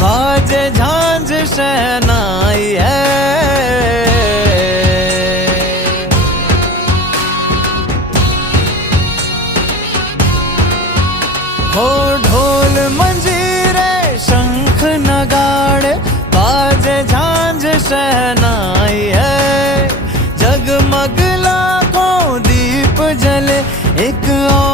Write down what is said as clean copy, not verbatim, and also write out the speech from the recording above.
बाजे झांझ शहनाई है। हो ढोल मंजीरे शंख नगाड़े बाजे झांझ शहनाई है। जगमग लाखों दीप जले एक और